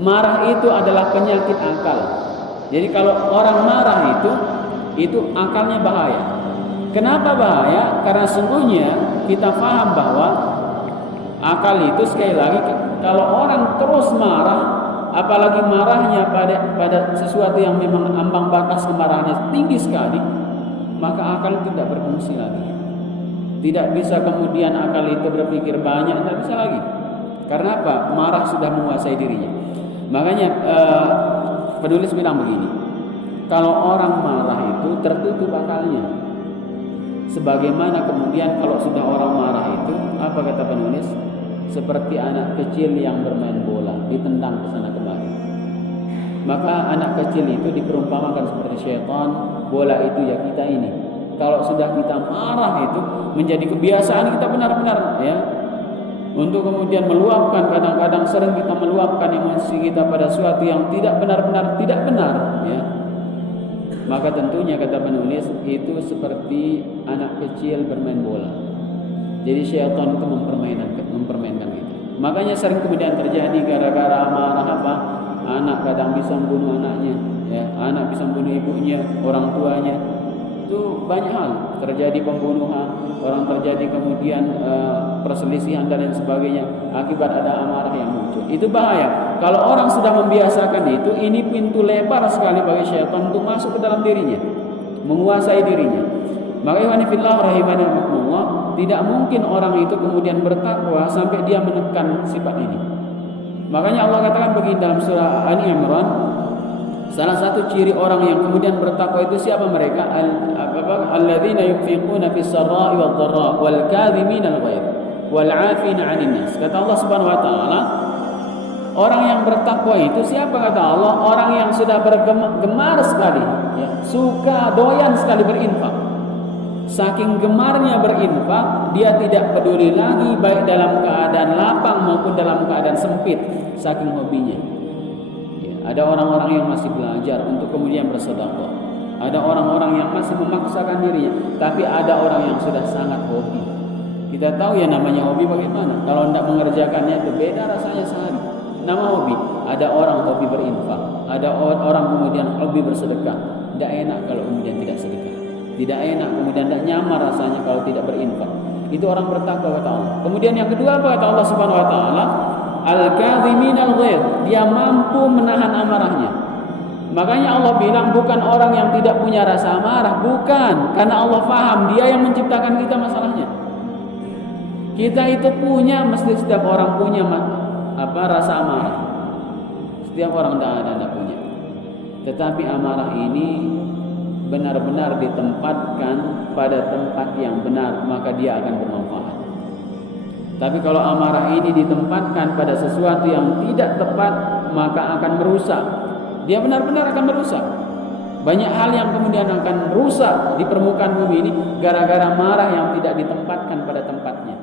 Marah itu adalah penyakit akal. Jadi kalau orang marah itu akalnya bahaya. Kenapa bahaya? Karena sungguhnya kita paham bahwa akal itu sekali lagi, kalau orang terus marah, apalagi marahnya pada sesuatu yang memang ambang batas kemarahannya tinggi sekali, maka akal itu tidak berfungsi lagi. Tidak bisa kemudian akal itu berpikir banyak, tidak bisa lagi. Karena apa? Marah sudah menguasai dirinya. Makanya penulis bilang begini, kalau orang marah itu tertutup akalnya. Sebagaimana kemudian kalau sudah orang marah itu, apa kata penulis? Seperti anak kecil yang bermain bola, ditendang ke sana kemari. Maka anak kecil itu diperumpamakan seperti syaitan, bola itu ya kita ini. Kalau sudah kita marah itu menjadi kebiasaan kita benar-benar ya, untuk kemudian meluapkan, kadang-kadang sering kita meluapkan emosi kita pada sesuatu yang tidak benar-benar tidak benar ya. Maka tentunya kata penulis itu seperti anak kecil bermain bola. Jadi syaitan itu mempermainkan kita. Makanya sering kemudian terjadi gara-gara marah apa? Anak kadang bisa membunuh anaknya, ya. Anak bisa membunuh ibunya, orang tuanya. Itu banyak hal terjadi, pembunuhan, orang terjadi kemudian perselisihan dan lain sebagainya akibat ada amarah yang muncul. Itu bahaya. Kalau orang sudah membiasakan itu, ini pintu lebar sekali bagi syaitan untuk masuk ke dalam dirinya, menguasai dirinya. Maka ikhwan fillah rahimani wa rahimakumullah, tidak mungkin orang itu kemudian bertakwa sampai dia menekan sifat ini. Makanya Allah katakan begini dalam surah Ali Imran, salah satu ciri orang yang kemudian bertakwa itu siapa mereka? Alladzina yunfiquna fis sarra'i wad dharra wal kadhimina al ghaidh wal 'afina 'anil nas. Kata Allah Subhanahu wa taala, orang yang bertakwa itu siapa kata Allah? Orang yang sudah bergemar sekali, ya, suka doyan sekali berinfak. Saking gemarnya berinfak, dia tidak peduli lagi baik dalam keadaan lapang maupun dalam keadaan sempit, saking hobinya. Ada orang-orang yang masih belajar untuk kemudian bersedekah. Ada orang-orang yang masih memaksakan dirinya. Tapi ada orang yang sudah sangat hobi. Kita tahu ya namanya hobi bagaimana. Kalau tidak mengerjakannya itu beda rasanya sehari. Nama hobi. Ada orang hobi berinfak. Ada orang kemudian hobi bersedekah. Tidak enak kalau kemudian tidak sedekah. Tidak enak kemudian tidak nyaman rasanya kalau tidak berinfak. Itu orang bertakwa kata Allah. Kemudian yang kedua apa kata Allah Subhanahu wa taala? Al-kadhimin al-ghaidh, dia mampu menahan amarahnya. Makanya Allah bilang bukan orang yang tidak punya rasa amarah, bukan, karena Allah paham dia yang menciptakan kita masalahnya. Kita itu punya, mesti setiap orang punya rasa amarah. Setiap orang tidak punya. Tetapi amarah ini benar-benar ditempatkan pada tempat yang benar, maka dia akan bermanfaat. Tapi kalau amarah ini ditempatkan pada sesuatu yang tidak tepat, maka akan merusak. Dia benar-benar akan merusak. Banyak hal yang kemudian akan rusak di permukaan bumi ini gara-gara marah yang tidak ditempatkan pada tempatnya.